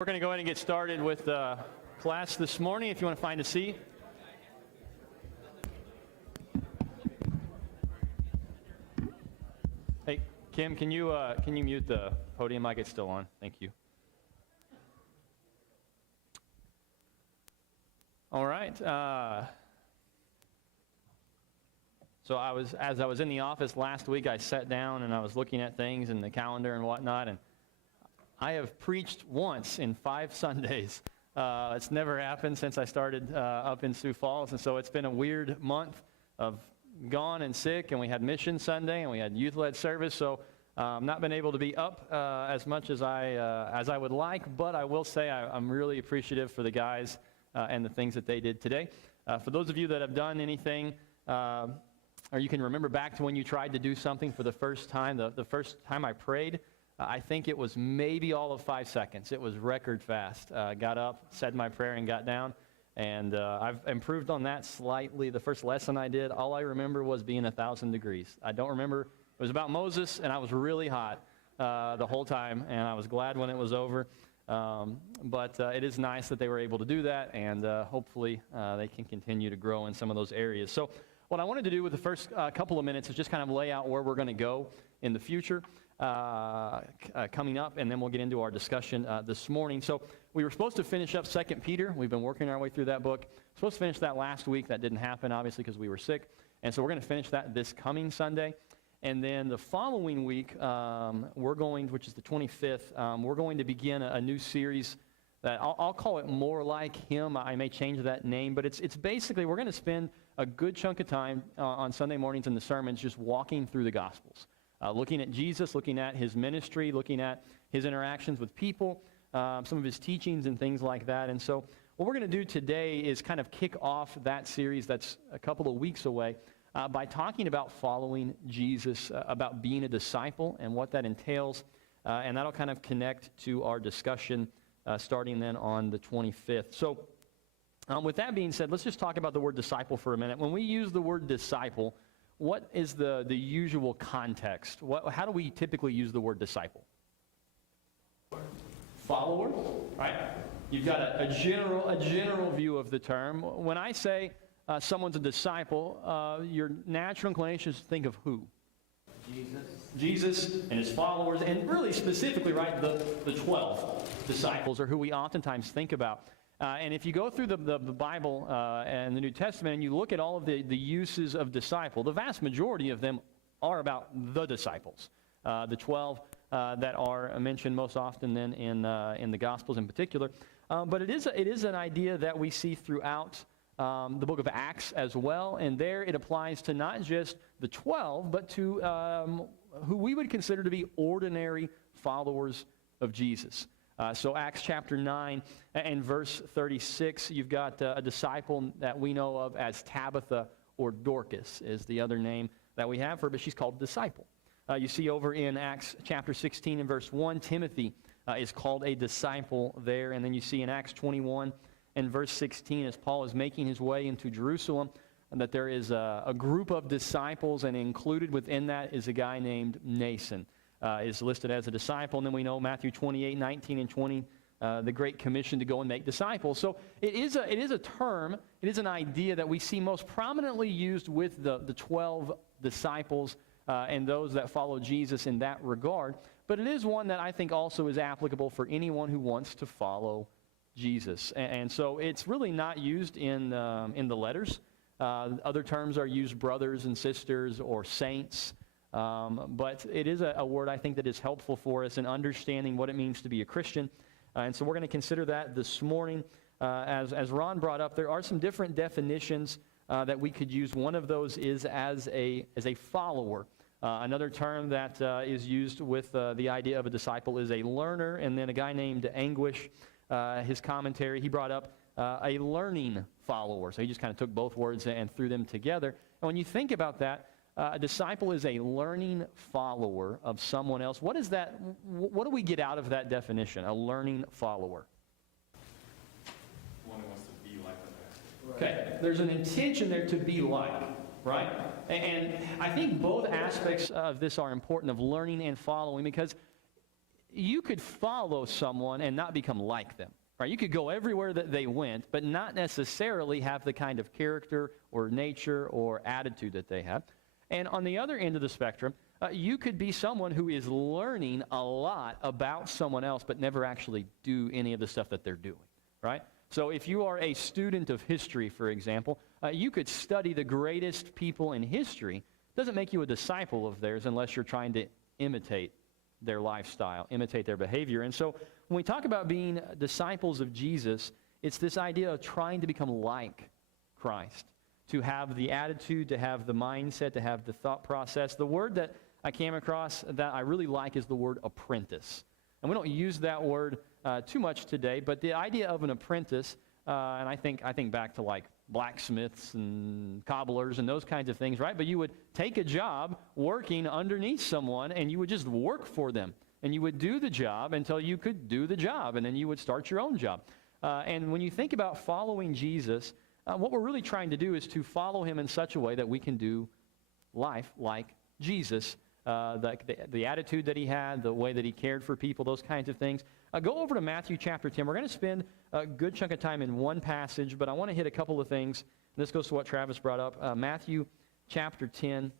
We're going to go ahead and get started with class this morning. If you want to find a seat. Hey, Kim, can you mute the podium mic? It's still on. Thank you. All right. So as I was in the office last week, I sat down and I was looking at things in the calendar and whatnot, and I have preached once in 5 Sundays. It's never happened since I started up in Sioux Falls, and so it's been a weird month of gone and sick, and we had Mission Sunday, and we had youth-led service, so I've not been able to be up as much as I would like, but I will say I'm really appreciative for the guys and the things that they did today. For those of you that have done anything, or you can remember back to when you tried to do something for the first time, the first time I prayed, I think it was maybe all of 5 seconds. It was record fast. Got up, said my prayer, and got down. And I've improved on that slightly. The first lesson I did, all I remember was being 1,000 degrees. I don't remember. It was about Moses, and I was really hot the whole time, and I was glad when it was over. But it is nice that they were able to do that, and hopefully they can continue to grow in some of those areas. So what I wanted to do with the first couple of minutes is just kind of lay out where we're going to go in the future. Coming up, and then we'll get into our discussion this morning. So we were supposed to finish up 2 Peter. We've been working our way through that book. Supposed to finish that last week. That didn't happen, obviously, because we were sick. And so we're going to finish that this coming Sunday. And then the following week, which is the 25th, we're going to begin a new series that I'll call it More Like Him. I may change that name, but it's basically we're going to spend a good chunk of time on Sunday mornings in the sermons just walking through the Gospels. Looking at Jesus, looking at his ministry, looking at his interactions with people, some of his teachings and things like that. And so what we're going to do today is kind of kick off that series that's a couple of weeks away by talking about following Jesus, about being a disciple and what that entails. And that'll kind of connect to our discussion starting then on the 25th. So with that being said, let's just talk about the word disciple for a minute. When we use the word disciple, what is the usual context? How do we typically use the word disciple? Follower, right? You've got a general view of the term. When I say someone's a disciple, your natural inclination is to think of who? Jesus and his followers, and really specifically, right, the 12 disciples are who we oftentimes think about. And if you go through the Bible and the New Testament and you look at all of the uses of disciple, the vast majority of them are about the disciples, the 12 that are mentioned most often then in the Gospels in particular. But it is an idea that we see throughout the book of Acts as well, and there it applies to not just the 12, but to who we would consider to be ordinary followers of Jesus. So Acts chapter 9 and verse 36, you've got a disciple that we know of as Tabitha, or Dorcas is the other name that we have for her, but she's called disciple. You see over in Acts chapter 16 and verse 1, Timothy is called a disciple there. And then you see in Acts 21 and verse 16, as Paul is making his way into Jerusalem, that there is a group of disciples, and included within that is a guy named Nason. Is listed as a disciple. And then we know Matthew 28, 19, and 20, the Great Commission to go and make disciples. So it is a term, it is an idea that we see most prominently used with the 12 disciples and those that follow Jesus in that regard. But it is one that I think also is applicable for anyone who wants to follow Jesus. And so it's really not used in the letters. Other terms are used brothers and sisters or saints. But it is a word I think that is helpful for us in understanding what it means to be a Christian. And so we're going to consider that this morning. As Ron brought up, there are some different definitions that we could use. One of those is as a follower. Another term that is used with the idea of a disciple is a learner. And then a guy named Anguish, his commentary, he brought up a learning follower. So he just kind of took both words and threw them together. And when you think about that, a disciple is a learning follower of someone else. What is that? What do we get out of that definition, a learning follower? One who wants to be like the master. Okay, there's an intention there to be like, right? And I think both aspects of this are important, of learning and following, because you could follow someone and not become like them. Right? You could go everywhere that they went, but not necessarily have the kind of character or nature or attitude that they have. And on the other end of the spectrum, you could be someone who is learning a lot about someone else, but never actually do any of the stuff that they're doing, right? So if you are a student of history, for example, you could study the greatest people in history. Doesn't make you a disciple of theirs unless you're trying to imitate their lifestyle, imitate their behavior. And so when we talk about being disciples of Jesus, it's this idea of trying to become like Christ, to have the attitude, to have the mindset, to have the thought process. The word that I came across that I really like is the word apprentice. And we don't use that word too much today, but the idea of an apprentice, and I think back to like blacksmiths and cobblers and those kinds of things, right? But you would take a job working underneath someone, and you would just work for them. And you would do the job until you could do the job, and then you would start your own job. And when you think about following Jesus, what we're really trying to do is to follow him in such a way that we can do life like Jesus, the attitude that he had, the way that he cared for people, those kinds of things. Go over to Matthew chapter 10. We're going to spend a good chunk of time in one passage, but I want to hit a couple of things. This goes to what Travis brought up. Matthew chapter 10.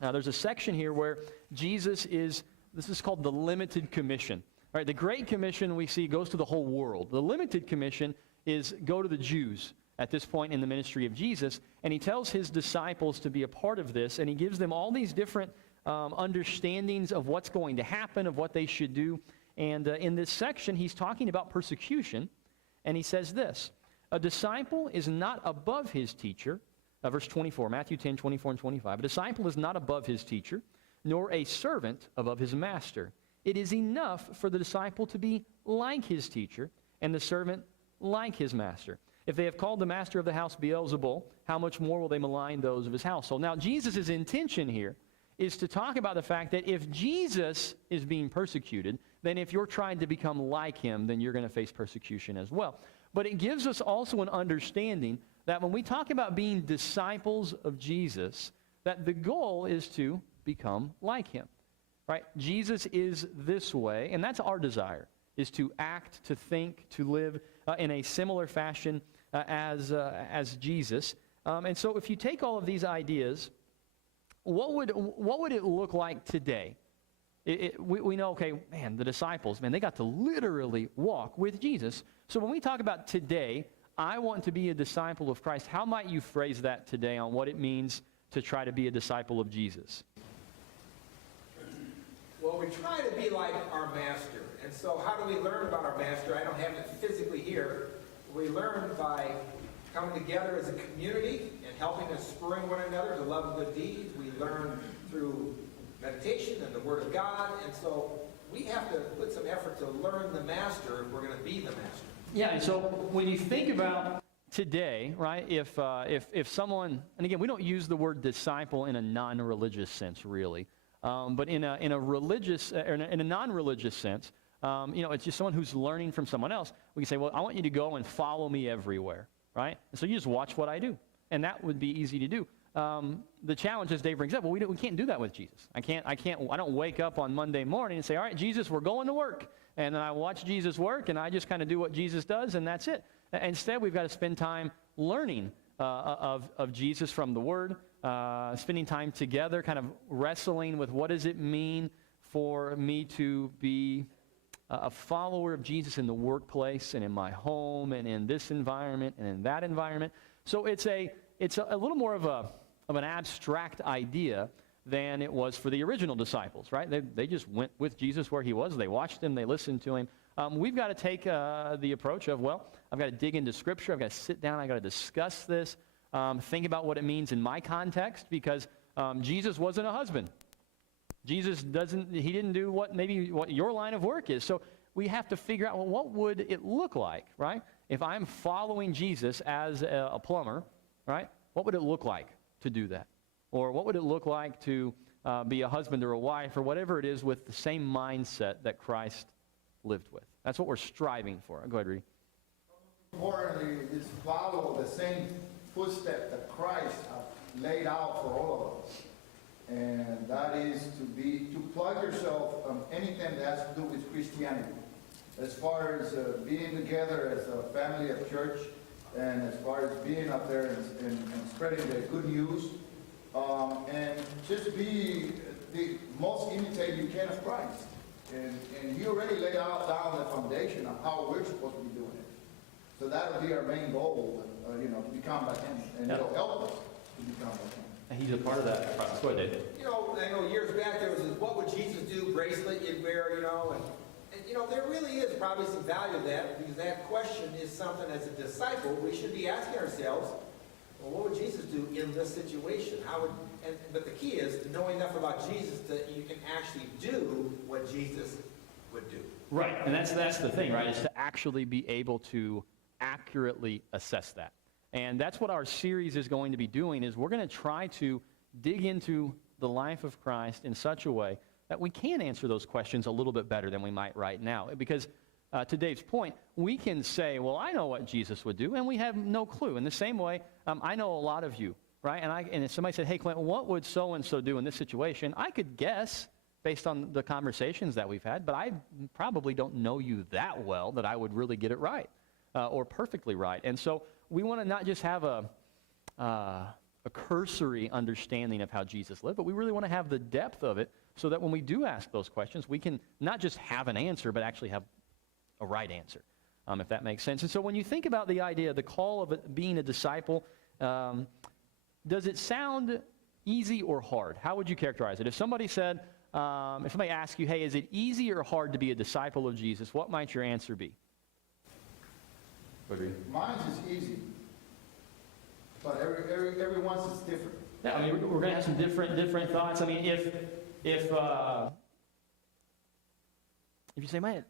There's a section here where Jesus is... This is called the limited commission. All right, the Great Commission we see goes to the whole world. The limited commission is go to the Jews at this point in the ministry of Jesus, and he tells his disciples to be a part of this, and he gives them all these different understandings of what's going to happen, of what they should do. And in this section, he's talking about persecution, and he says this: a disciple is not above his teacher. Verse 24, Matthew 10, 24 and 25. A disciple is not above his teacher, nor a servant above his master. It is enough for the disciple to be like his teacher, and the servant like his master. If they have called the master of the house Beelzebul, how much more will they malign those of his household? Now, Jesus' intention here is to talk about the fact that if Jesus is being persecuted, then if you're trying to become like him, then you're going to face persecution as well. But it gives us also an understanding that when we talk about being disciples of Jesus, that the goal is to become like him, right? Jesus is this way, and that's our desire, is to act, to think, to live in a similar fashion as Jesus. And so if you take all of these ideas, what would it look like today? We know, okay, man, the disciples, man, they got to literally walk with Jesus. So when we talk about today, I want to be a disciple of Christ, how might you phrase that today on what it means to try to be a disciple of Jesus? Well, we try to be like our master. And so how do we learn about our master? I don't have it physically here. We learn by coming together as a community and helping us, spurring one another to love good deeds. We learn through meditation and the Word of God. And so we have to put some effort to learn the master if we're going to be the master. Yeah, and so when you think about today, right, if someone, and again, we don't use the word disciple in a non-religious sense, really. But in a religious, or in a non-religious sense, it's just someone who's learning from someone else. We can say, well, I want you to go and follow me everywhere, right? And so you just watch what I do, and that would be easy to do. The challenge, as Dave brings up, well, we can't do that with Jesus. I don't wake up on Monday morning and say, all right, Jesus, we're going to work, and then I watch Jesus work, and I just kind of do what Jesus does, and that's it. Instead, we've got to spend time learning of Jesus from the Word. Spending time together, kind of wrestling with what does it mean for me to be a follower of Jesus in the workplace and in my home and in this environment and in that environment. So it's a little more of an abstract idea than it was for the original disciples, right? They just went with Jesus where he was. They watched him. They listened to him. We've got to take the approach of, well, I've got to dig into Scripture. I've got to sit down. I've got to discuss this. Think about what it means in my context, because Jesus wasn't a husband. Jesus didn't do what your line of work is. So we have to figure out, well, what would it look like, right? If I'm following Jesus as a plumber, right? What would it look like to do that? Or what would it look like to be a husband or a wife or whatever it is with the same mindset that Christ lived with? That's what we're striving for. Go ahead, Reed. Importantly, is follow the same footsteps that Christ laid out for all of us. And that is to plug yourself on anything that has to do with Christianity. As far as being together as a family of church, and as far as being up there and spreading the good news, and just be the most imitate you can of Christ. And he already laid out down the foundation of how we're supposed to be doing it. So that'll be our main goal, to become like him, and it'll help us to become like him. And he's a part of that process. Go ahead, Dave. I know years back there was this "What would Jesus do" bracelet you'd wear, and there really is probably some value to that, because that question is something as a disciple we should be asking ourselves. Well, what would Jesus do in this situation? But the key is to know enough about Jesus that you can actually do what Jesus would do. Right, and that's the thing, right? Is to actually be able to accurately assess that. And that's what our series is going to be doing, is we're going to try to dig into the life of Christ in such a way that we can answer those questions a little bit better than we might right now. Because to Dave's point, we can say, well, I know what Jesus would do, and we have no clue. In the same way, I know a lot of you, right? And if somebody said, hey, Clint, what would so-and-so do in this situation? I could guess based on the conversations that we've had, but I probably don't know you that well that I would really get it right or perfectly right. And so we want to not just have a cursory understanding of how Jesus lived, but we really want to have the depth of it so that when we do ask those questions, we can not just have an answer, but actually have a right answer, if that makes sense. And so when you think about the idea, the call of being a disciple, does it sound easy or hard? How would you characterize it? If somebody said, if somebody asked you, hey, is it easy or hard to be a disciple of Jesus, what might your answer be? Mine is easy, but everyone's is different. Yeah, I mean, we're going to have some different thoughts. I mean, if you say, man,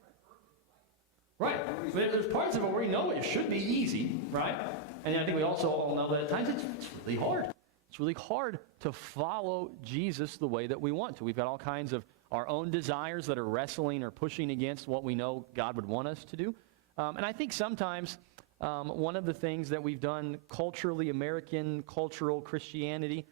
right, there's parts of it where we know it should be easy, right? And I think we also all know that at times it's really hard. It's really hard to follow Jesus the way that we want to. We've got all kinds of our own desires that are wrestling or pushing against what we know God would want us to do. And I think sometimes one of the things that we've done culturally, American cultural Christianity,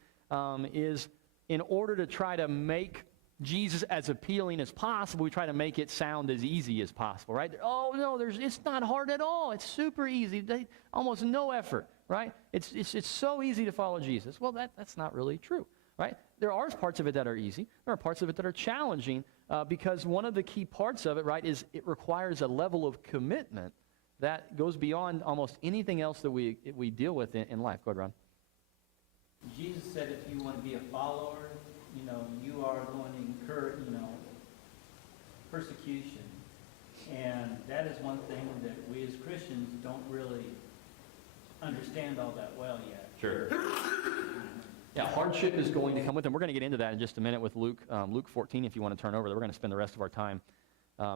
is in order to try to make Jesus as appealing as possible, we try to make it sound as easy as possible, right? Oh, no, it's not hard at all. It's super easy. Almost no effort, right? It's so easy to follow Jesus. Well, that's not really true, right? There are parts of it that are easy. There are parts of it that are challenging because one of the key parts of it, right, is it requires a level of commitment that goes beyond almost anything else that we deal with in life. Go ahead, Ron. Jesus said if you want to be a follower, you are going to incur, persecution. And that is one thing that we as Christians don't really understand all that well yet. Sure. Yeah, hardship is going to come with them. We're going to get into that in just a minute with Luke 14, if you want to turn over there. We're going to spend the rest of our time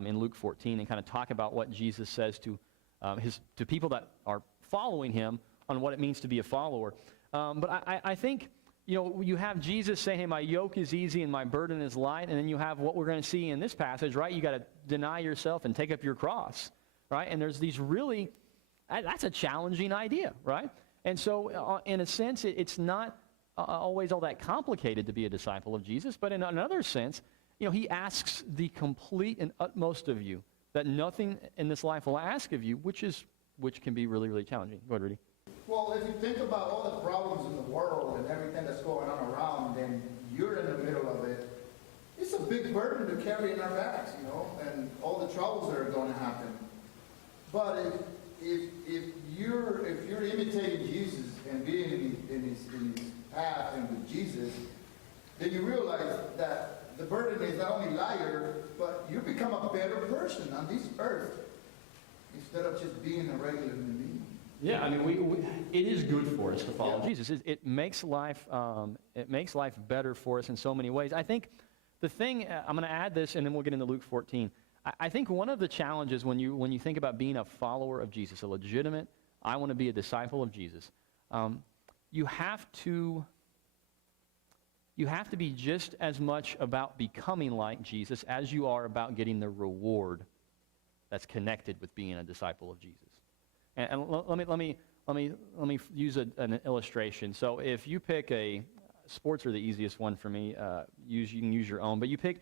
in Luke 14 and kind of talk about what Jesus says to people that are following him on what it means to be a follower. But I think, you have Jesus saying, hey, my yoke is easy and my burden is light. And then you have what we're going to see in this passage, right? You got to deny yourself and take up your cross, right? And there's these really, that's a challenging idea, right? And so in a sense, it's not always all that complicated to be a disciple of Jesus. But in another sense, he asks the complete and utmost of you that nothing in this life will ask of you, which can be really, really challenging. Go ahead, Rudy. Well, if you think about all the problems in the world and everything that's going on around, and you're in the middle of it, it's a big burden to carry in our backs, and all the troubles that are going to happen. But if you're imitating Jesus and being in his path and with Jesus, then you realize that the burden is not only lighter, but you become a better person on this earth instead of just being a regular human being. Yeah, I mean, it is good for us to follow Jesus. It makes life better for us in so many ways. I think the thing, I'm going to add this, and then we'll get into Luke 14. I think one of the challenges when you think about being a follower of Jesus, a legitimate, I want to be a disciple of Jesus, you have to be just as much about becoming like Jesus as you are about getting the reward that's connected with being a disciple of Jesus. And let me use an illustration. So if you pick sports are the easiest one for me. You can use your own, but you pick,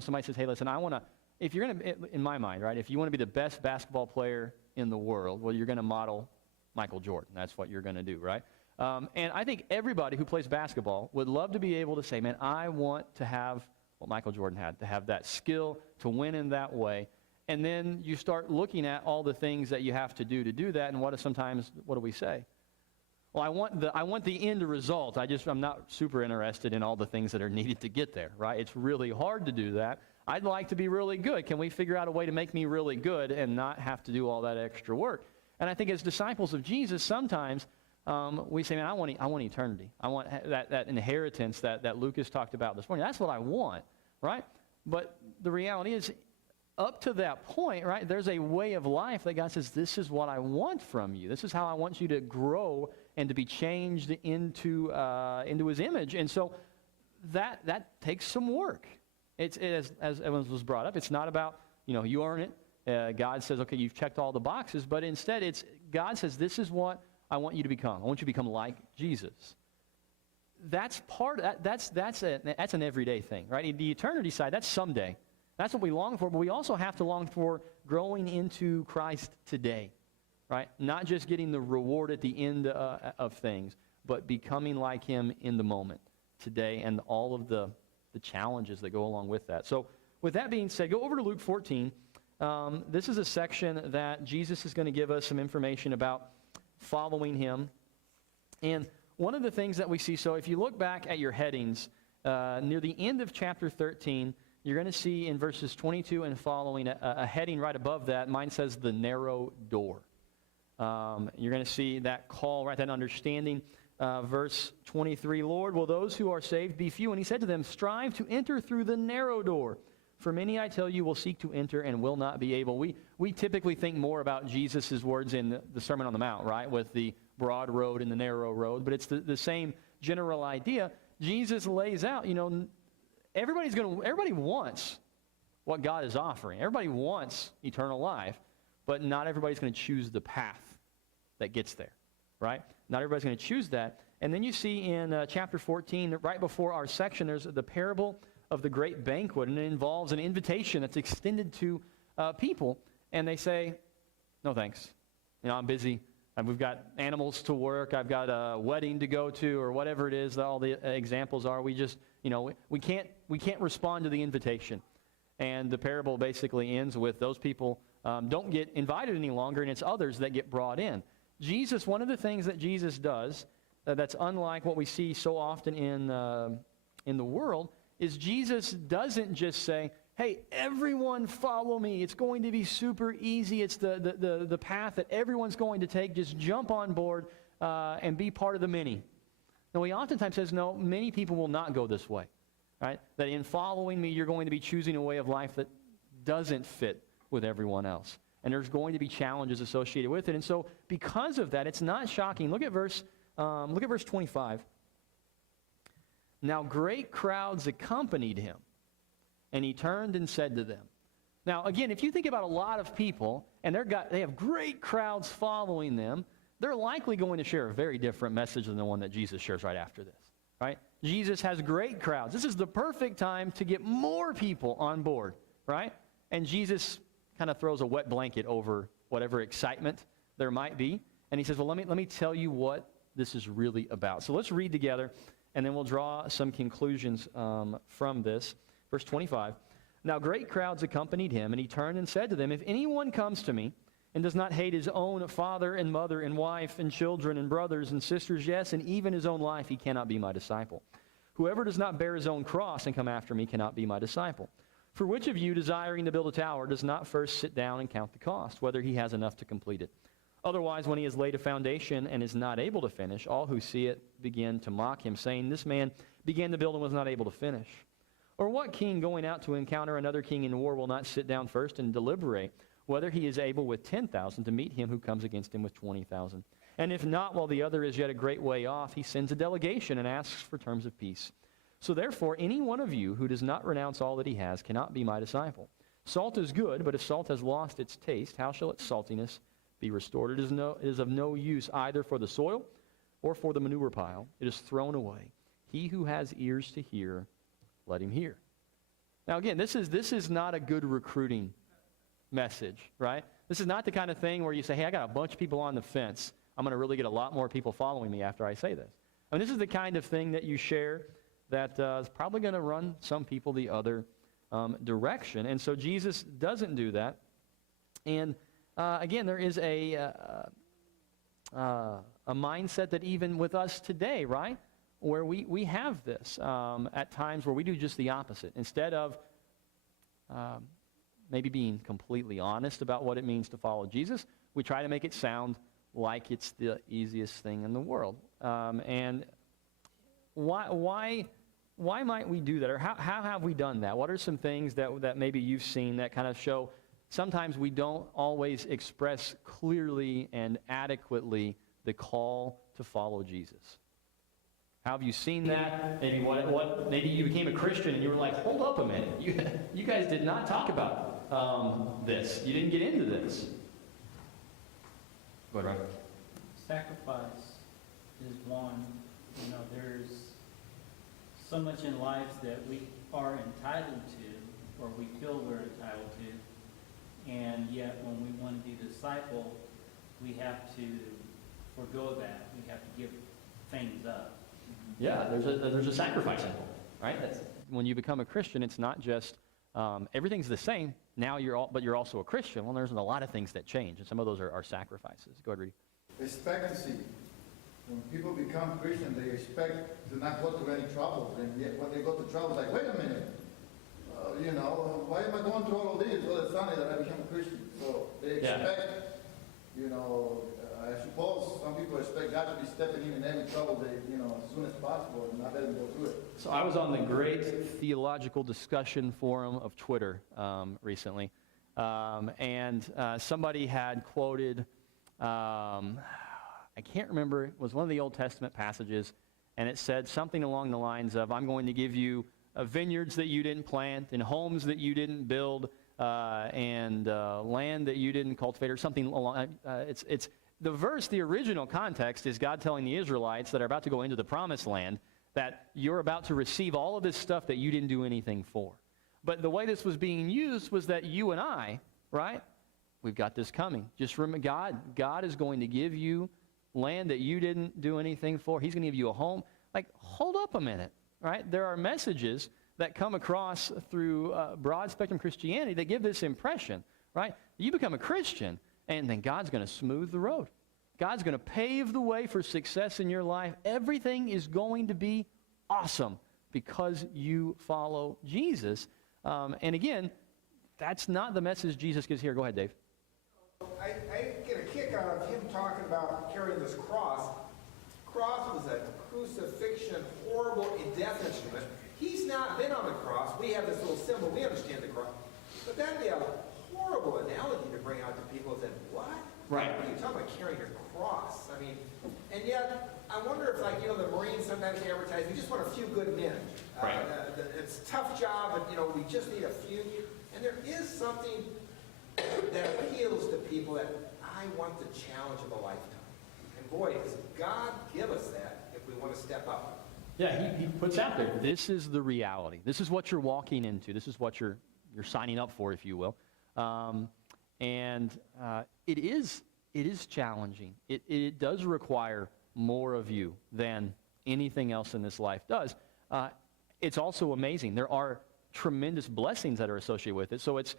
somebody says, hey, listen, I want to, if you're going to, in my mind, right, if you want to be the best basketball player in the world, well, you're going to model Michael Jordan. That's what you're going to do, right? And I think everybody who plays basketball would love to be able to say, man, I want to have what Michael Jordan had, to have that skill, to win in that way. And then you start looking at all the things that you have to do that, and what do we say? Well, I want the end result. I'm not super interested in all the things that are needed to get there, right? It's really hard to do that. I'd like to be really good. Can we figure out a way to make me really good and not have to do all that extra work? And I think as disciples of Jesus, sometimes we say, man, I want eternity. I want that inheritance that Lucas talked about this morning. That's what I want, right? But the reality is, up to that point, right, there's a way of life that God says, this is what I want from you. This is how I want you to grow and to be changed into his image. And so that takes some work. As Evans was brought up, it's not about, you earn it. God says, okay, you've checked all the boxes, but instead God says, this is what I want you to become. I want you to become like Jesus. That's that's an everyday thing, right? The eternity side, that's someday. That's what we long for, but we also have to long for growing into Christ today, right? Not just getting the reward at the end of things, but becoming like him in the moment today and all of the challenges that go along with that. So with that being said, go over to Luke 14. This is a section that Jesus is going to give us some information about following him. And one of the things that we see, so if you look back at your headings, near the end of chapter 13, you're going to see in verses 22 and following a heading right above that. Mine says the narrow door. You're going to see that call, right, that understanding. Verse 23, Lord, will those who are saved be few? And he said to them, strive to enter through the narrow door. For many, I tell you, will seek to enter and will not be able. We typically think more about Jesus' words in the Sermon on the Mount, right, with the broad road and the narrow road. But it's the same general idea. Jesus lays out, everybody wants what God is offering. Everybody wants eternal life, but not everybody's going to choose the path that gets there, right? Not everybody's going to choose that. And then you see in chapter 14, right before our section, there's the parable of the great banquet, and it involves an invitation that's extended to people, and they say, no thanks. I'm busy. We've got animals to work. I've got a wedding to go to, or whatever it is that all the examples are. We just, we can't respond to the invitation. And the parable basically ends with those people don't get invited any longer, and it's others that get brought in. Jesus, one of the things that Jesus does that's unlike what we see so often in the world is Jesus doesn't just say, hey, everyone follow me. It's going to be super easy. It's the path that everyone's going to take. Just jump on board and be part of the many. No, he oftentimes says, no, many people will not go this way. Right? That in following me, you're going to be choosing a way of life that doesn't fit with everyone else. And there's going to be challenges associated with it. And so because of that, it's not shocking. Look at verse 25. Now great crowds accompanied him, and he turned and said to them. Now again, if you think about a lot of people, and they have great crowds following them, they're likely going to share a very different message than the one that Jesus shares right after this. Right? Jesus has great crowds. This is the perfect time to get more people on board, right? And Jesus kind of throws a wet blanket over whatever excitement there might be. And he says, well, let me tell you what this is really about. So let's read together, and then we'll draw some conclusions from this. Verse 25, now great crowds accompanied him, and he turned and said to them, if anyone comes to me and does not hate his own father and mother and wife and children and brothers and sisters, yes, and even his own life, he cannot be my disciple. Whoever does not bear his own cross and come after me cannot be my disciple. For which of you, desiring to build a tower, does not first sit down and count the cost, whether he has enough to complete it? Otherwise, when he has laid a foundation and is not able to finish, all who see it begin to mock him, saying, this man began to build and was not able to finish. Or what king going out to encounter another king in war will not sit down first and deliberate whether he is able with 10,000 to meet him who comes against him with 20,000? And if not, while the other is yet a great way off, he sends a delegation and asks for terms of peace. So therefore, any one of you who does not renounce all that he has cannot be my disciple. Salt is good, but if salt has lost its taste, how shall its saltiness be restored? It is of no use either for the soil or for the manure pile. It is thrown away. He who has ears to hear, let him hear. Now again, this is not a good recruiting message, right? This is not the kind of thing where you say, hey, I got a bunch of people on the fence. I'm going to really get a lot more people following me after I say this. I mean, this is the kind of thing that you share that is probably going to run some people the other direction. And so Jesus doesn't do that. And again, there is a mindset that even with us today, right, where we have this at times where we do just the opposite. Instead of maybe being completely honest about what it means to follow Jesus, we try to make it sound like it's the easiest thing in the world. And why might we do that? Or how have we done that? What are some things that maybe you've seen that kind of show sometimes we don't always express clearly and adequately the call to follow Jesus? How have you seen that? Maybe maybe you became a Christian and you were like, hold up a minute. You guys did not talk about this. You didn't get into this. Go ahead, Ryan. Sacrifice is one. There's so much in life that we are entitled to, or we feel we're entitled to, and yet when we want to be a disciple, we have to forgo that. We have to give things up. Yeah, there's a sacrifice involved, right? When you become a Christian, it's not just everything's the same. Now but you're also a Christian. Well, there's a lot of things that change, and some of those are sacrifices. Go ahead, Rudy. Expectancy. When people become Christian, they expect to not go through any troubles, and yet when they go through troubles, like, wait a minute, why am I going through all of this? Well, it's funny that I became a Christian. So they expect, I suppose some people expect God to be stepping in every trouble they, as soon as possible and not let them go through it. So I was on the great theological discussion forum of Twitter recently, and somebody had quoted, I can't remember, it was one of the Old Testament passages, and it said something along the lines of, I'm going to give you vineyards that you didn't plant, and homes that you didn't build, and land that you didn't cultivate, or something along, it's the verse, the original context is God telling the Israelites that are about to go into the promised land that you're about to receive all of this stuff that you didn't do anything for. But the way this was being used was that you and I, right, we've got this coming. Just remember, God is going to give you land that you didn't do anything for. He's going to give you a home. Like, hold up a minute, right? There are messages that come across through broad spectrum Christianity that give this impression, right? You become a Christian, and then God's going to smooth the road. God's going to pave the way for success in your life. Everything is going to be awesome because you follow Jesus. And again, that's not the message Jesus gives here. Go ahead, Dave. I get a kick out of him talking about carrying this cross. Cross was a crucifixion, horrible death instrument. He's not been on the cross. We have this little symbol. We understand the cross. But that'd be a horrible analogy to bring out to people that, what? Right. What are you talking about carrying your cross? I mean, and yet, I wonder if, the Marines sometimes they advertise, we just want a few good men. Right. It's a tough job, but, we just need a few. And there is something that appeals to people that I want the challenge of a lifetime. And boy, does God give us that if we want to step up. Yeah, he puts out there, this is the reality. This is what you're walking into. This is what you're signing up for, if you will. It is challenging. It does require more of you than anything else in this life does. It's also amazing. There are tremendous blessings that are associated with it. So it's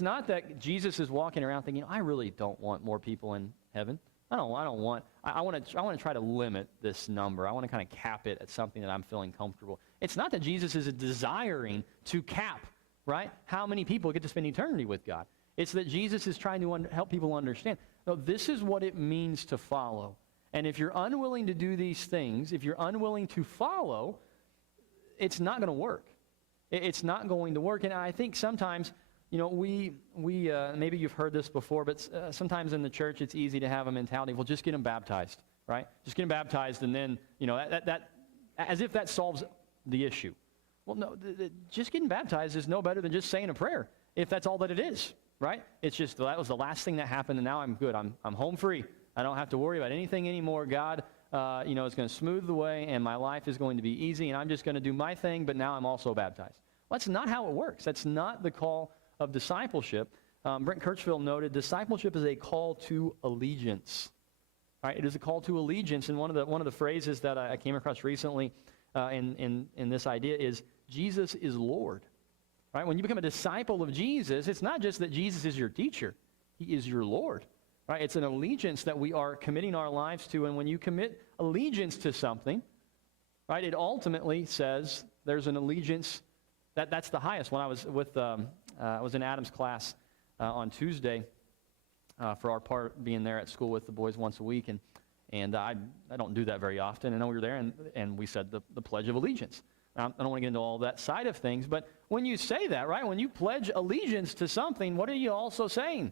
not that Jesus is walking around thinking, I really don't want more people in heaven. I want to try to limit this number. I want to kind of cap it at something that I'm feeling comfortable. It's not that Jesus is desiring to cap, right, how many people get to spend eternity with God. It's that Jesus is trying to help people understand, no, this is what it means to follow. And if you're unwilling to do these things, if you're unwilling to follow, it's not going to work. It's not going to work. And I think sometimes, we maybe you've heard this before, but sometimes in the church it's easy to have a mentality, well, just get them baptized, right? Just get them baptized, and then, that as if that solves the issue. Well, no, just getting baptized is no better than just saying a prayer, if that's all that it is, right? It's just, that was the last thing that happened, and now I'm good. I'm home free. I don't have to worry about anything anymore. God is going to smooth the way, and my life is going to be easy, and I'm just going to do my thing, but now I'm also baptized. Well, that's not how it works. That's not the call of discipleship. Brent Kirchfield noted, discipleship is a call to allegiance. Right? It is a call to allegiance, and one of the phrases that I came across recently in this idea is, Jesus is Lord. Right? When you become a disciple of Jesus, it's not just that Jesus is your teacher. He is your Lord. Right? It's an allegiance that we are committing our lives to, and when you commit allegiance to something, right, it ultimately says there's an allegiance that's the highest. When I was I was in Adam's class on Tuesday for our part being there at school with the boys once a week, and I don't do that very often. And we were there, and we said the Pledge of Allegiance. Now, I don't want to get into all that side of things, but when you say that, right, when you pledge allegiance to something, what are you also saying?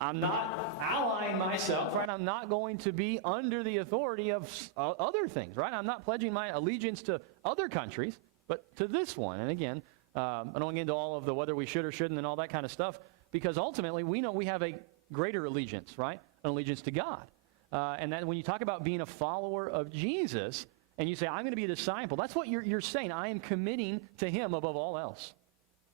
I'm not allying myself, right? I'm not going to be under the authority of other things, right? I'm not pledging my allegiance to other countries, but to this one. And again, I don't want to get into all of the whether we should or shouldn't and all that kind of stuff, because ultimately we know we have a greater allegiance, right? An allegiance to God. And that when you talk about being a follower of Jesus, and you say, I'm going to be a disciple, that's what you're saying. I am committing to him above all else,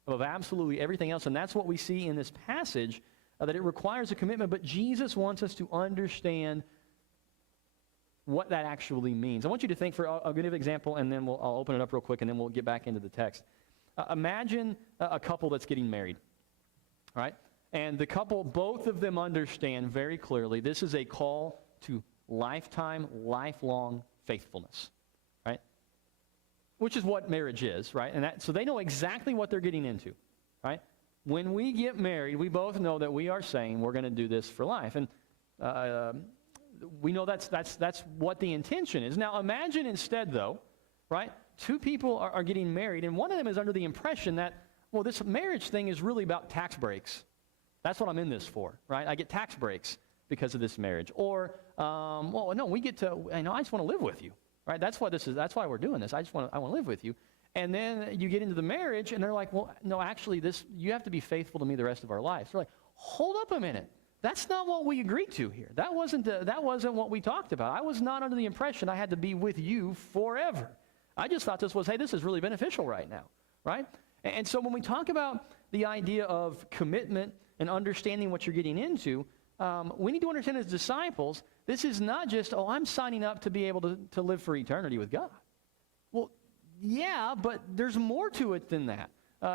above absolutely everything else. And that's what we see in this passage, that it requires a commitment. But Jesus wants us to understand what that actually means. I want you to think I'll give you an example, and then I'll open it up real quick, and then we'll get back into the text. Imagine a couple that's getting married, right? And the couple, both of them understand very clearly this is a call to lifetime, lifelong faithfulness, right? Which is what marriage is, right? And so they know exactly what they're getting into, right? When we get married, we both know that we are saying we're going to do this for life. And we know that's what the intention is. Now, imagine instead, though, right? Two people are getting married, and one of them is under the impression that, well, this marriage thing is really about tax breaks. That's what I'm in this for, right? I get tax breaks because of this marriage. Or, well, no, we get to, I just want to live with you, right? That's what this is. That's why we're doing this. I want to live with you. And then you get into the marriage, and they're like, well, no, actually, you have to be faithful to me the rest of our lives. They're like, hold up a minute. That's not what we agreed to here. That wasn't what we talked about. I was not under the impression I had to be with you forever. I just thought this is really beneficial right now, right? And so when we talk about the idea of commitment and understanding what you're getting into, we need to understand as disciples, this is not just, I'm signing up to be able to live for eternity with God. Well, yeah, but there's more to it than that.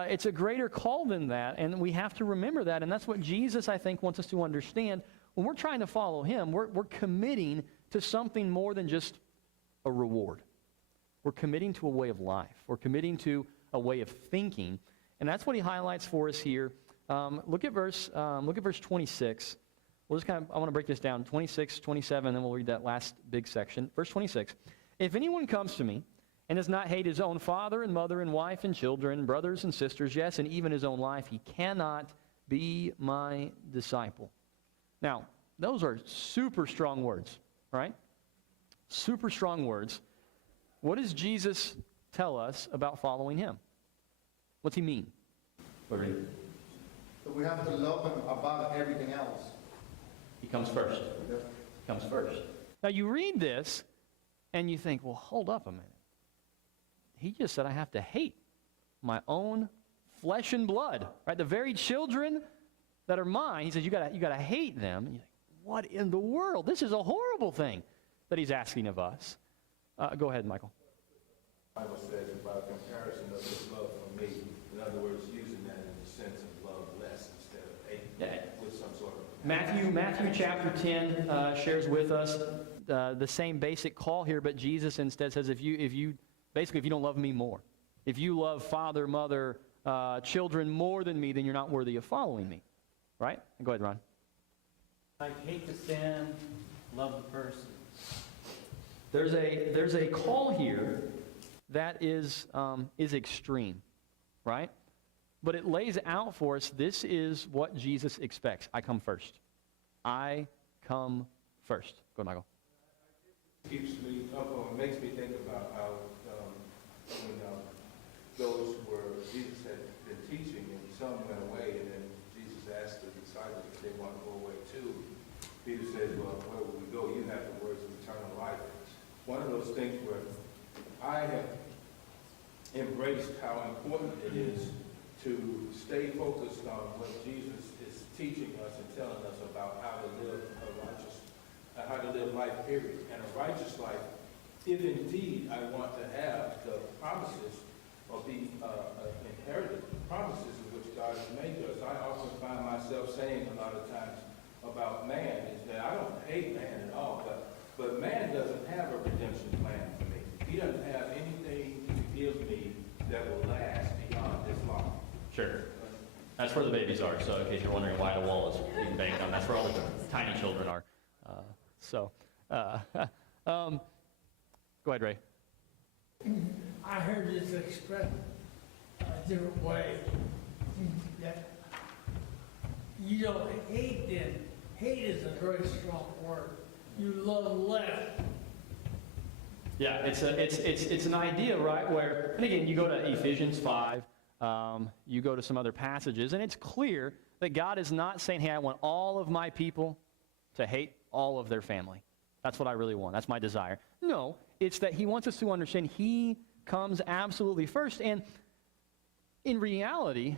It's a greater call than that, and we have to remember that, and that's what Jesus, I think, wants us to understand. When we're trying to follow him, we're committing to something more than just a reward. We're committing to a way of life. We're committing to a way of thinking, and that's what he highlights for us here. Look at verse 26. I want to break this down, 26, 27, then we'll read that last big section. Verse 26, if anyone comes to me and does not hate his own father and mother and wife and children, brothers and sisters, yes, and even his own life, he cannot be my disciple. Now, those are super strong words, right? Super strong words. What does Jesus tell us about following him? What's he mean? So we have to love him above everything else. He comes first. He comes first. Now, you read this, and you think, well, hold up a minute. He just said I have to hate my own flesh and blood, right? The very children that are mine. He says you got to hate them. And you think, what in the world? This is a horrible thing that he's asking of us. Go ahead, Michael. The Bible says about comparison of his love for me. In other words, using that in the sense of love less instead of hate with some sort of... Matthew chapter 10 shares with us the same basic call here, but Jesus instead says if you don't love me more, if you love father, mother, children more than me, then you're not worthy of following me. Right? Go ahead, Ron. Like hate the sin, love the person. There's a call here that is extreme, right? But it lays out for us, this is what Jesus expects. I come first. I come first. Go ahead, Michael. Keeps me up, or makes me think about how when those were Jesus had been teaching, and some went away, and then Jesus asked the disciples if they want to go away too. Peter says, well, where will we go? You have the words of eternal life. important it is to stay focused on what Jesus is teaching us and telling us about how to live how to live life, period. And a righteous life, if indeed I want to have the promises or be inherited promises of which God has made to us. I often find myself saying a lot of times about man is that I don't hate man at all, but man doesn't have a redemption plan for me. He doesn't have anything to give me that will last beyond this life. Sure. That's where the babies are. So in case you're wondering why the wall is being banged on, that's where all the tiny children are. Go ahead, Ray. I heard this expressed a different way. That you don't hate them. Hate is a very strong word. You love less. Yeah, it's an idea, right, where, and again, you go to Ephesians 5, you go to some other passages, and it's clear that God is not saying, hey, I want all of my people to hate all of their family. That's what I really want. That's my desire. No, it's that he wants us to understand he comes absolutely first. And in reality,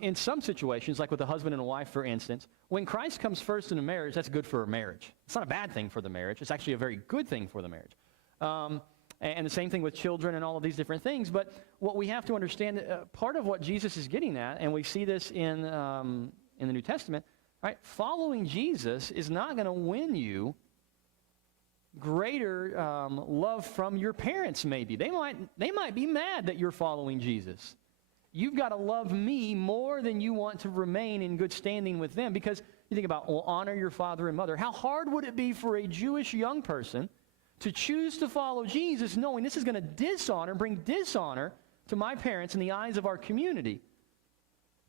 in some situations, like with a husband and a wife, for instance, when Christ comes first in a marriage, that's good for a marriage. It's not a bad thing for the marriage. It's actually a very good thing for the marriage. And the same thing with children and all of these different things. But what we have to understand, part of what Jesus is getting at, and we see this in the New Testament, right? Following Jesus is not going to win you greater love from your parents, maybe. They might be mad that you're following Jesus. You've got to love me more than you want to remain in good standing with them, because you think about, well, honor your father and mother. How hard would it be for a Jewish young person to choose to follow Jesus knowing this is going to bring dishonor to my parents in the eyes of our community?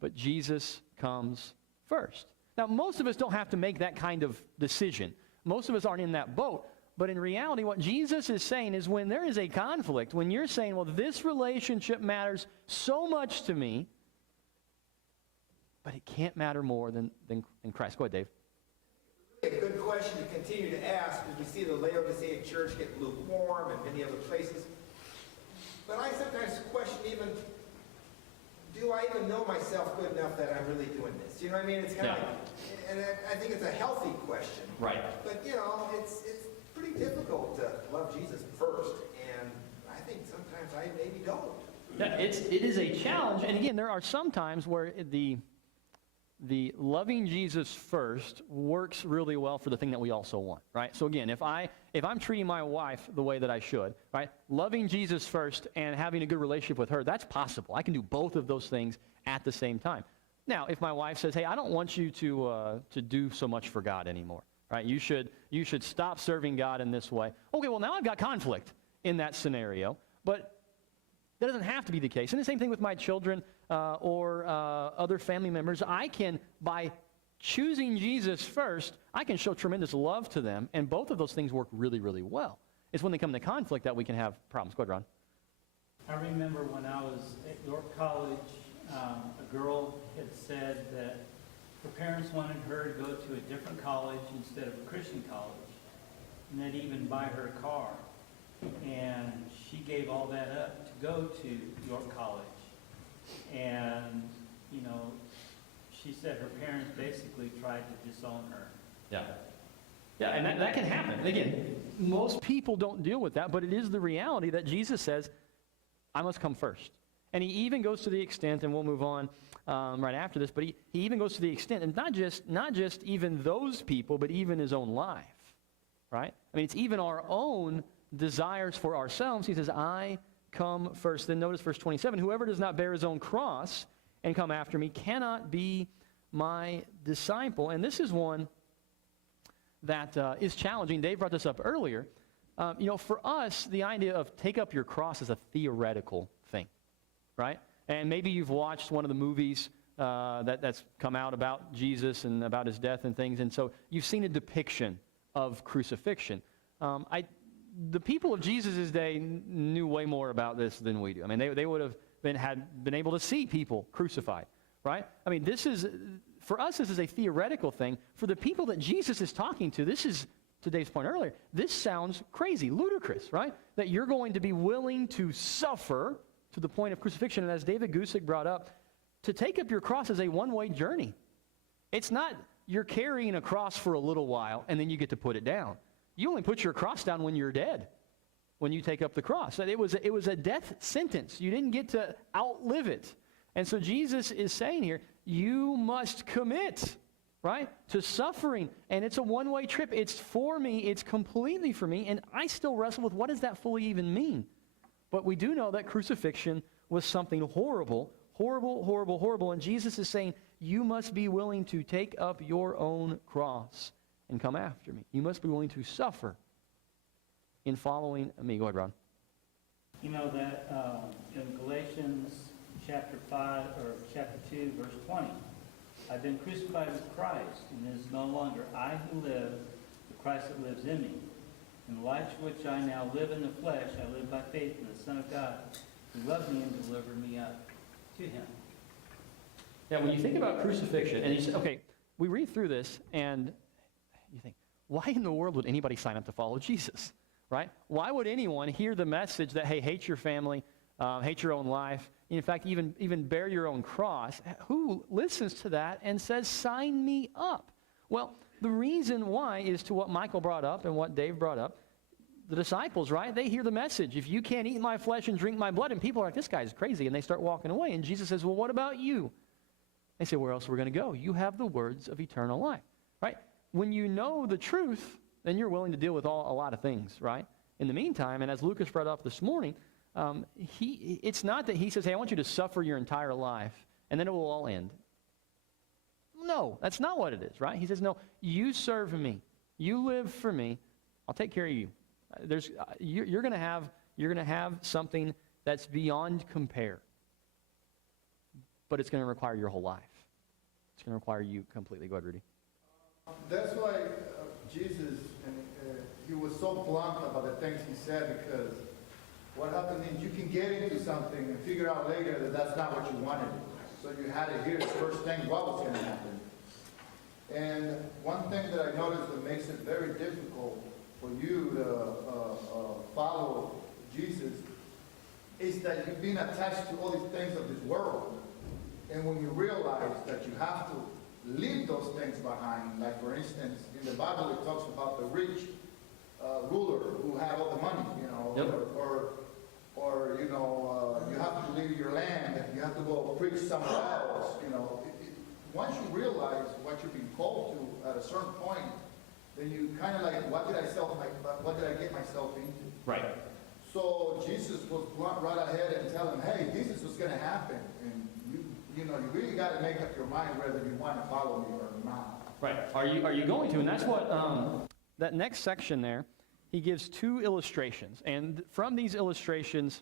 But Jesus comes first. Now, most of us don't have to make that kind of decision. Most of us aren't in that boat. But in reality, what Jesus is saying is when there is a conflict, when you're saying, well, this relationship matters so much to me, but it can't matter more than Christ. Go ahead, Dave. A good question to continue to ask, because we see the Laodicean church get lukewarm and many other places. But I sometimes question even, do I even know myself good enough that I'm really doing this? You know what I mean? It's kind of like, and I think it's a healthy question. Right. But, you know, it's pretty difficult to love Jesus first, and I think sometimes I maybe don't. Yeah, it is a challenge, and again, there are some times where the loving Jesus first works really well for the thing that we also want, right? So again, if I'm treating my wife the way that I should, right, loving Jesus first and having a good relationship with her, that's possible. I can do both of those things at the same time. Now, if my wife says, hey, I don't want you to do so much for God anymore, right? You should stop serving God in this way. Okay, well, now I've got conflict in that scenario, but that doesn't have to be the case. And the same thing with my children or other family members. I can, by choosing Jesus first, I can show tremendous love to them, and both of those things work really, really well. It's when they come to conflict that we can have problems. Go ahead, Ron. I remember when I was at York College, a girl had said that her parents wanted her to go to a different college instead of a Christian college, and they'd even buy her a car. And she gave all that up to go to York College. And, you know, she said her parents basically tried to disown her. Yeah. Yeah, and that can happen. Again, most people don't deal with that, but it is the reality that Jesus says, I must come first. And he even goes to the extent, and we'll move on right after this, but he even goes to the extent, and not just even those people, but even his own life, right? I mean, it's even our own desires for ourselves. He says, I come first. Then notice verse 27, whoever does not bear his own cross and come after me cannot be my disciple. And this is one that is challenging. Dave brought this up earlier. You know, for us, the idea of take up your cross is a theoretical thing, right? And maybe you've watched one of the movies that's come out about Jesus and about his death and things, and so you've seen a depiction of crucifixion. The people of Jesus' day knew way more about this than we do. I mean, they would have been able to see people crucified, right? I mean, for us, this is a theoretical thing. For the people that Jesus is talking to, this is, to Dave's point earlier, this sounds crazy, ludicrous, right? That you're going to be willing to suffer to the point of crucifixion. And as David Gusick brought up, to take up your cross is a one-way journey. It's not you're carrying a cross for a little while and then you get to put it down. You only put your cross down when you're dead, when you take up the cross. It was a death sentence. You didn't get to outlive it. And so Jesus is saying here, you must commit, right, to suffering. And it's a one-way trip. It's for me. It's completely for me. And I still wrestle with what does that fully even mean? But we do know that crucifixion was something horrible, horrible, horrible, horrible. And Jesus is saying, you must be willing to take up your own cross and come after me. You must be willing to suffer in following me. Go ahead, Ron. You know that in Galatians chapter 5, or chapter 2, verse 20, I've been crucified with Christ, and it is no longer I who live, but Christ that lives in me. In the life which I now live in the flesh, I live by faith in the Son of God, who loved me and delivered me up to him. Now, when you think about crucifixion, and you say, okay, we read through this, and you think, why in the world would anybody sign up to follow Jesus, right? Why would anyone hear the message that, hey, hate your family, hate your own life, in fact, even bear your own cross? Who listens to that and says, sign me up? Well, the reason why is to what Michael brought up and what Dave brought up. The disciples, right? They hear the message. If you can't eat my flesh and drink my blood, and people are like, this guy's crazy, and they start walking away. And Jesus says, well, what about you? They say, where else are we going to go? You have the words of eternal life, right? When you know the truth, then you're willing to deal with a lot of things, right? In the meantime, and as Lucas brought up this morning, it's not that he says, hey, I want you to suffer your entire life, and then it will all end. No, that's not what it is, right? He says, no, you serve me. You live for me. I'll take care of you. You're going to have something that's beyond compare. But it's going to require your whole life. It's going to require you completely. Go ahead, Rudy. That's why Jesus, he was so blunt about the things he said, because what happened is you can get into something and figure out later that that's not what you wanted. So you had to hear the first thing what was going to happen. And one thing that I noticed that makes it very difficult for you to follow Jesus is that you've been attached to all these things of this world. And when you realize that you have to leave those things behind, like for instance, in the Bible it talks about the rich ruler who had all the money, you know, yep. or you know, you have to leave your land, you have to go preach somewhere else, you know. Once you realize what you're being called to at a certain point, then you kind of like, what did I get myself into? Right. So Jesus was blunt right ahead and tell him, hey, this is what's going to happen. And you know, you really got to make up your mind whether you want to follow me or not. Right. Are you going to? And that's what, that next section there, he gives two illustrations. And from these illustrations,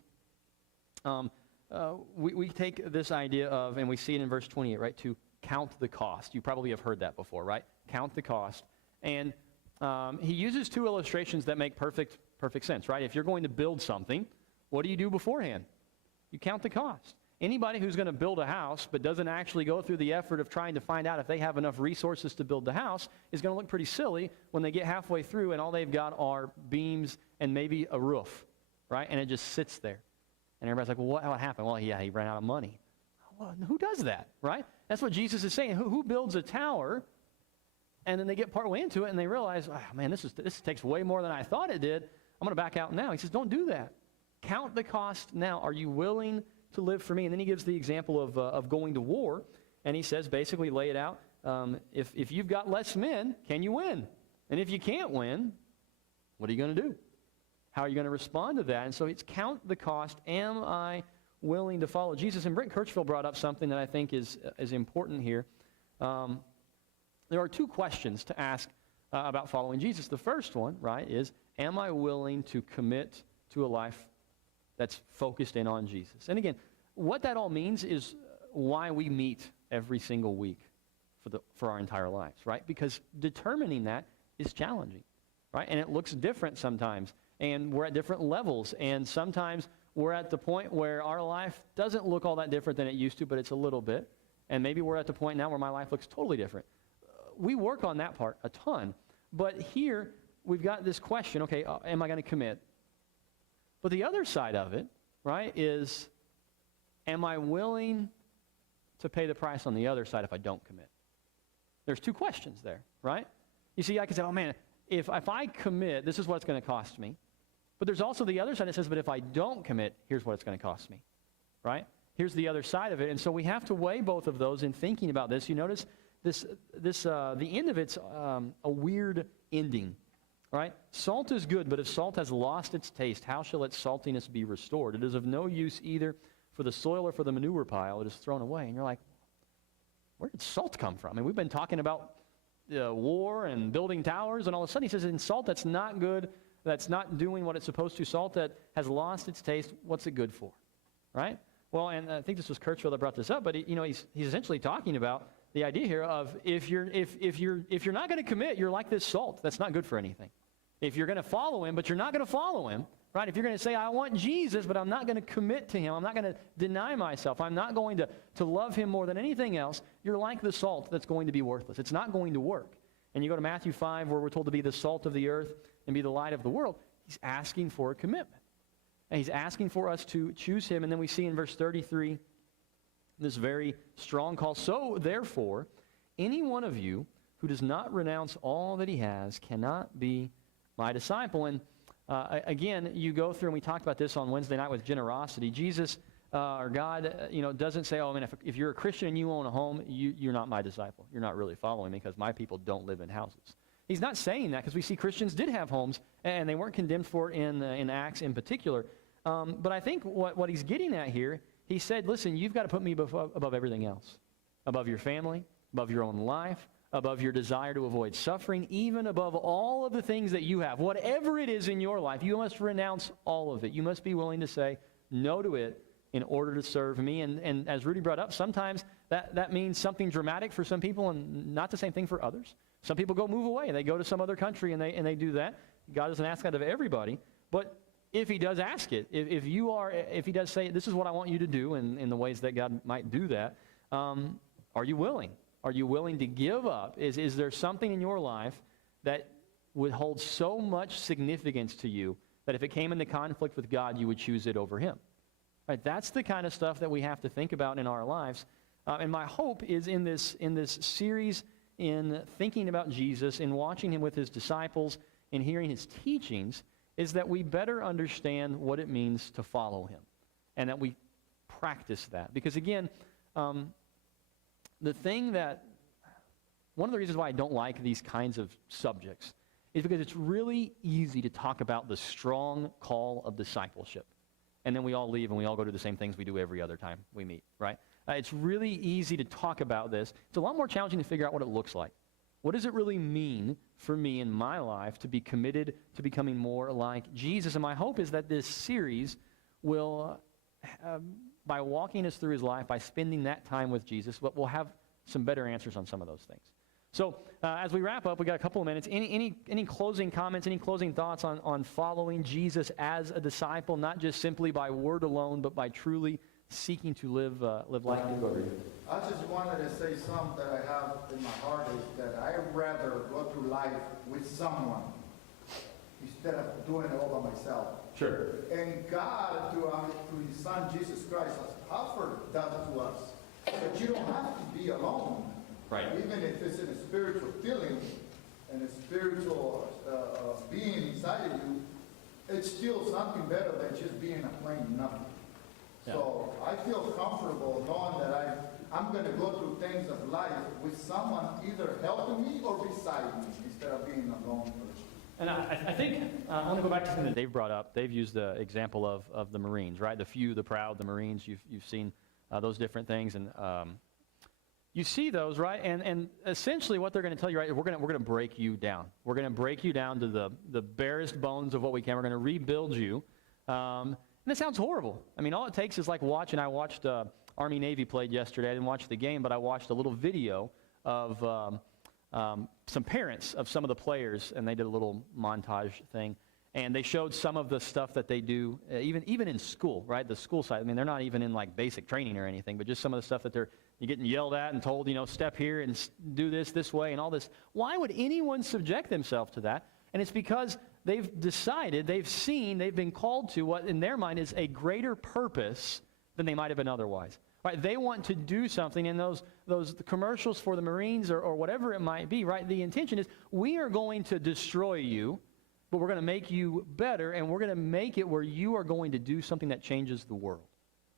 we take this idea of, and we see it in verse 28, right, to count the cost. You probably have heard that before, right? Count the cost. And he uses two illustrations that make perfect sense, right? If you're going to build something, what do you do beforehand? You count the cost. Anybody who's going to build a house but doesn't actually go through the effort of trying to find out if they have enough resources to build the house is going to look pretty silly when they get halfway through and all they've got are beams and maybe a roof, right? And it just sits there. And everybody's like, well, what happened? Well, yeah, he ran out of money. Well, who does that, right? That's what Jesus is saying. Who builds a tower and then they get partway into it and they realize, oh, man, this takes way more than I thought it did. I'm going to back out now. He says, don't do that. Count the cost now. Are you willing to live for me? And then he gives the example of going to war. And he says, basically lay it out. If you've got less men, can you win? And if you can't win, what are you going to do? How are you going to respond to that? And so it's count the cost. Am I willing to follow Jesus? And Brent Kirchfield brought up something that I think is important here. There are two questions to ask about following Jesus. The first one, right, is, am I willing to commit to a life that's focused in on Jesus? And again, what that all means is why we meet every single week for our entire lives, right? Because determining that is challenging, right? And it looks different sometimes, and we're at different levels, and sometimes we're at the point where our life doesn't look all that different than it used to, but it's a little bit, and maybe we're at the point now where my life looks totally different. We work on that part a ton, but here we've got this question, okay, am I going to commit? But the other side of it, right, is am I willing to pay the price on the other side if I don't commit? There's two questions there, right? You see, I can say, oh man, if I commit, this is what it's going to cost me. But there's also the other side that says, but if I don't commit, here's what it's going to cost me, right? Here's the other side of it. And so we have to weigh both of those in thinking about this. You notice the end of it's a weird ending, right? Salt is good, but if salt has lost its taste, how shall its saltiness be restored? It is of no use either for the soil or for the manure pile. It is thrown away. And you're like, where did salt come from? I mean, we've been talking about war and building towers, and all of a sudden he says, in salt that's not good, that's not doing what it's supposed to, salt that has lost its taste, what's it good for, right? Well, and I think this was Kirchfield that brought this up, but he's essentially talking about the idea here of if you're not going to commit, you're like this salt that's not good for anything. If you're going to follow him, but you're not going to follow him, right? If you're going to say, I want Jesus, but I'm not going to commit to him, I'm not going to deny myself, I'm not going to love him more than anything else, you're like the salt that's going to be worthless. It's not going to work. And you go to Matthew 5, where we're told to be the salt of the earth and be the light of the world. He's asking for a commitment. And he's asking for us to choose him. And then we see in verse 33 this very strong call. So, therefore, any one of you who does not renounce all that he has cannot be my disciple. And again, you go through, and we talked about this on Wednesday night with generosity. Jesus or God, doesn't say, oh, I mean, if you're a Christian and you own a home, you're not my disciple. You're not really following me because my people don't live in houses. He's not saying that because we see Christians did have homes and they weren't condemned for it in Acts in particular. But I think what he's getting at here, he said, listen, you've got to put me above everything else. Above your family, above your own life, above your desire to avoid suffering, even above all of the things that you have. Whatever it is in your life, you must renounce all of it. You must be willing to say no to it in order to serve me. And as Rudy brought up, sometimes that means something dramatic for some people and not the same thing for others. Some people go move away. They go to some other country and they do that. God doesn't ask that of everybody. But if he does ask it, if he does say, this is what I want you to do in the ways that God might do that, are you willing? Are you willing to give up? Is there something in your life that would hold so much significance to you that if it came into conflict with God, you would choose it over him? Right? That's the kind of stuff that we have to think about in our lives. And my hope is in this series, in thinking about Jesus, in watching him with his disciples, in hearing his teachings, is that we better understand what it means to follow him and that we practice that. Because again, one of the reasons why I don't like these kinds of subjects is because it's really easy to talk about the strong call of discipleship. And then we all leave and we all go do the same things we do every other time we meet, right? It's really easy to talk about this. It's a lot more challenging to figure out what it looks like. What does it really mean for me in my life to be committed to becoming more like Jesus? And my hope is that this series will, by walking us through his life, by spending that time with Jesus, we'll have some better answers on some of those things. So as we wrap up, we got a couple of minutes. Any closing comments, any closing thoughts on following Jesus as a disciple, not just simply by word alone, but by truly seeking to live life? I just wanted to say something that I have in my heart is that I'd rather go through life with someone instead of doing it all by myself. Sure. And God, through his son Jesus Christ, has offered that to us. But you don't have to be alone. Right. Even if it's in a spiritual feeling and a spiritual being inside of you, it's still something better than just being a plain nothing. Yeah. So I feel comfortable knowing that I'm going to go through things of life with someone either helping me or beside me instead of being a lone person. And I think I want to go back to something that Dave brought up. Dave used the example of the Marines, right? The few, the proud, the Marines. You've seen those different things, and you see those, right? And essentially what they're going to tell you, right, we're going to break you down. We're going to break you down to the barest bones of what we can. We're going to rebuild you. And it sounds horrible. I mean, all it takes is like watching. I watched Army-Navy played yesterday. I didn't watch the game, but I watched a little video of some parents of some of the players, and they did a little montage thing. And they showed some of the stuff that they do, even in school, right? The school side. I mean, they're not even in like basic training or anything, but just some of the stuff that you're getting yelled at and told, step here and do this way and all this. Why would anyone subject themselves to that? And it's because they've decided, they've been called to what in their mind is a greater purpose than they might have been otherwise. Right? They want to do something, and those commercials for the Marines or whatever it might be, right? The intention is, we are going to destroy you, but we're going to make you better, and we're going to make it where you are going to do something that changes the world.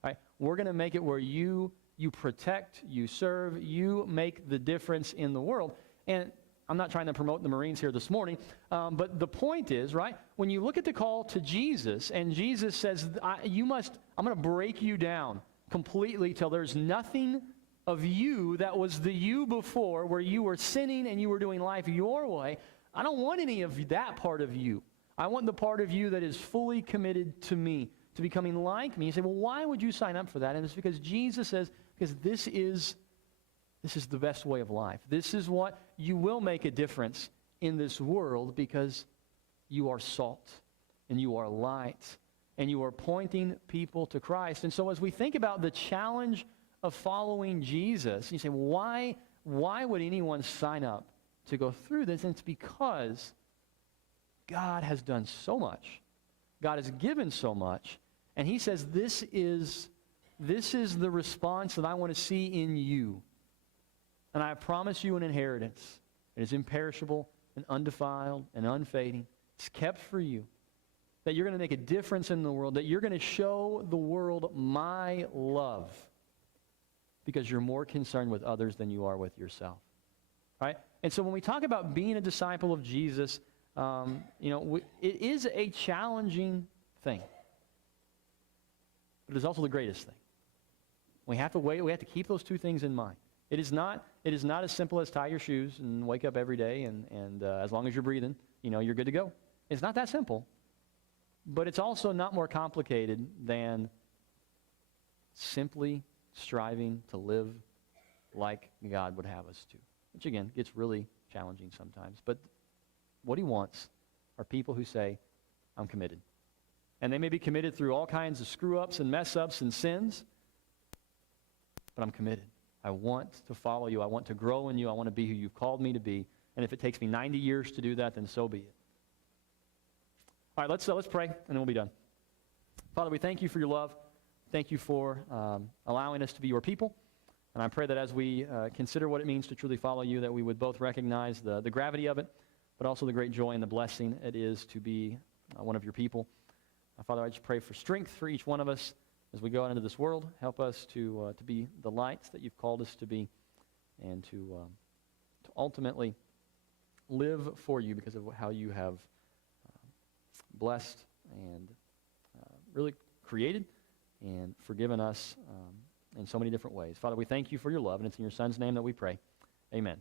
Right? We're going to make it where you protect, you serve, you make the difference in the world. And I'm not trying to promote the Marines here this morning, but the point is, right, when you look at the call to Jesus, and Jesus says, I'm going to break you down completely till there's nothing of you that was the you before, where you were sinning and you were doing life your way. I don't want any of that part of you. I want the part of you that is fully committed to me, to becoming like me. You say, well, why would you sign up for that? And it's because Jesus says, because this is the best way of life. This is what you will make a difference in this world, because you are salt and you are light and you are pointing people to Christ. And so as we think about the challenge of following Jesus, you say, why would anyone sign up to go through this? And it's because God has done so much. God has given so much. And he says, this is the response that I want to see in you. And I promise you an inheritance. It is imperishable and undefiled and unfading. It's kept for you. That you're going to make a difference in the world. That you're going to show the world my love. Because you're more concerned with others than you are with yourself. Right? And so when we talk about being a disciple of Jesus, it is a challenging thing. But it is also the greatest thing. We have to keep those two things in mind. It is not as simple as tie your shoes and wake up every day and as long as you're breathing, you're good to go. It's not that simple. But it's also not more complicated than simply striving to live like God would have us to. Which again, gets really challenging sometimes. But what he wants are people who say, I'm committed. And they may be committed through all kinds of screw-ups and mess-ups and sins, but I'm committed. I want to follow you. I want to grow in you. I want to be who you've called me to be. And if it takes me 90 years to do that, then so be it. All right, let's pray, and then we'll be done. Father, we thank you for your love. Thank you for allowing us to be your people. And I pray that as we consider what it means to truly follow you, that we would both recognize the gravity of it, but also the great joy and the blessing it is to be one of your people. Father, I just pray for strength for each one of us as we go out into this world. Help us to be the lights that you've called us to be, and to ultimately live for you because of how you have blessed and really created and forgiven us in so many different ways. Father, we thank you for your love, and it's in your Son's name that we pray. Amen.